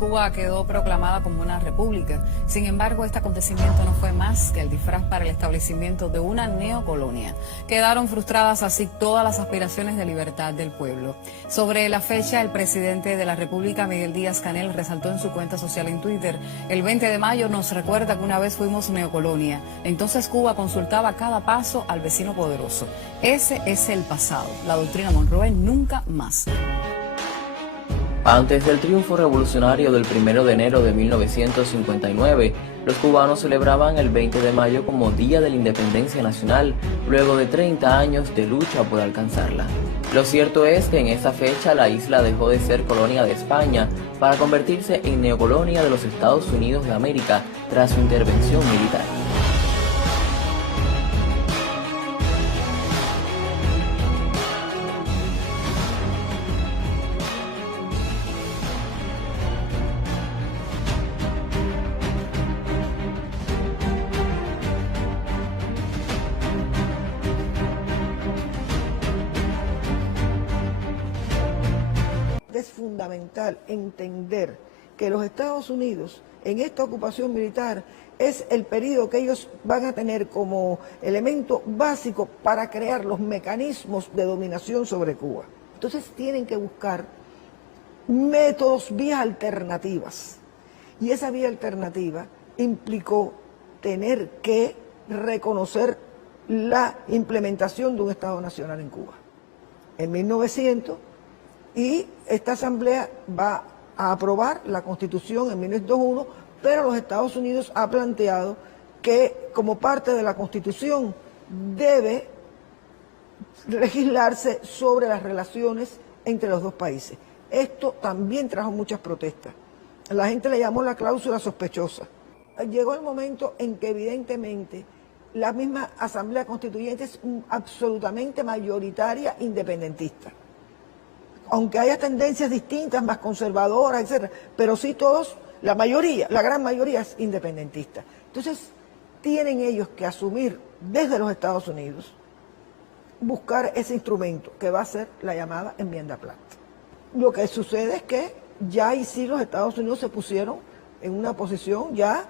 Cuba quedó proclamada como una república. Sin embargo, este acontecimiento no fue más que el disfraz para el establecimiento de una neocolonia. Quedaron frustradas así todas las aspiraciones de libertad del pueblo. Sobre la fecha, el presidente de la República, Miguel Díaz-Canel, resaltó en su cuenta social en Twitter: el 20 de mayo nos recuerda que una vez fuimos neocolonia. Entonces Cuba consultaba a cada paso al vecino poderoso. Ese es el pasado. La doctrina Monroe nunca más. Antes del triunfo revolucionario del 1 de enero de 1959, los cubanos celebraban el 20 de mayo como Día de la Independencia Nacional, luego de 30 años de lucha por alcanzarla. Lo cierto es que en esa fecha la isla dejó de ser colonia de España para convertirse en neocolonia de los Estados Unidos de América tras su intervención militar. Es fundamental entender que los Estados Unidos en esta ocupación militar es el periodo que ellos van a tener como elemento básico para crear los mecanismos de dominación sobre Cuba. Entonces tienen que buscar métodos, vías alternativas. Y esa vía alternativa implicó tener que reconocer la implementación de un Estado Nacional en Cuba. En 1900, y esta asamblea va a aprobar la Constitución en 1901, pero los Estados Unidos ha planteado que como parte de la Constitución debe legislarse sobre las relaciones entre los dos países. Esto también trajo muchas protestas. La gente le llamó la cláusula sospechosa. Llegó el momento en que evidentemente la misma Asamblea Constituyente es absolutamente mayoritaria independentista. Aunque haya tendencias distintas, más conservadoras, etcétera, pero sí todos, la mayoría, la gran mayoría es independentista. Entonces, tienen ellos que asumir desde los Estados Unidos, buscar ese instrumento que va a ser la llamada enmienda Platt. Lo que sucede es que ya y sí los Estados Unidos se pusieron en una posición ya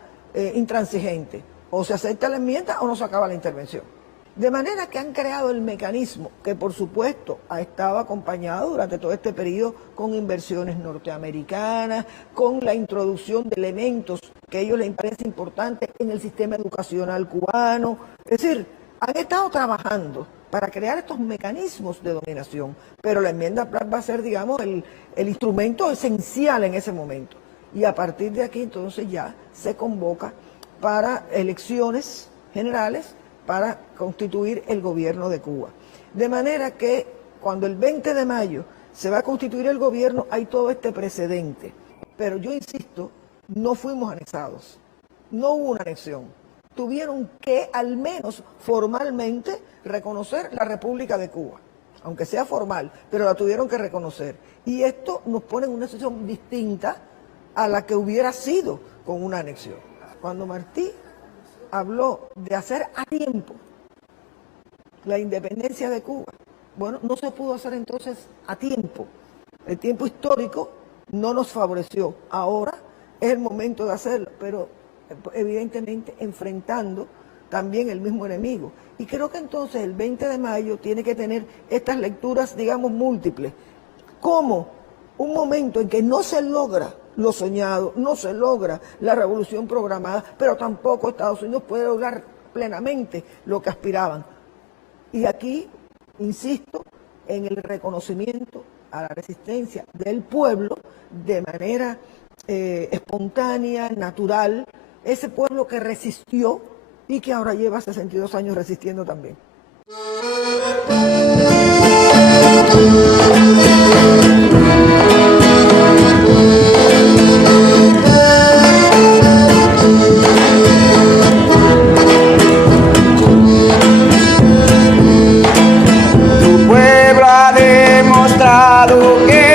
intransigente. O se acepta la enmienda o no se acaba la intervención. De manera que han creado el mecanismo que por supuesto ha estado acompañado durante todo este periodo con inversiones norteamericanas, con la introducción de elementos que a ellos les parece importante en el sistema educacional cubano. Es decir, han estado trabajando para crear estos mecanismos de dominación, pero la enmienda Platt va a ser, digamos, el instrumento esencial en ese momento. Y a partir de aquí entonces ya se convoca para elecciones generales para constituir el gobierno de Cuba. De manera que cuando el 20 de mayo se va a constituir el gobierno hay todo este precedente. Pero yo insisto, no fuimos anexados, no hubo una anexión. Tuvieron que al menos formalmente reconocer la República de Cuba, aunque sea formal, pero la tuvieron que reconocer. Y esto nos pone en una situación distinta a la que hubiera sido con una anexión. Cuando Martí habló de hacer a tiempo la independencia de Cuba, bueno, no se pudo hacer entonces a tiempo. El tiempo histórico no nos favoreció. Ahora es el momento de hacerlo, pero evidentemente enfrentando también el mismo enemigo. Y creo que entonces el 20 de mayo tiene que tener estas lecturas, digamos, múltiples, como un momento en que no se logra lo soñado, no se logra la revolución programada, pero tampoco Estados Unidos puede lograr plenamente lo que aspiraban. Y aquí, insisto, en el reconocimiento a la resistencia del pueblo de manera espontánea, natural, ese pueblo que resistió y que ahora lleva 62 años resistiendo también. Tu pueblo ha demostrado que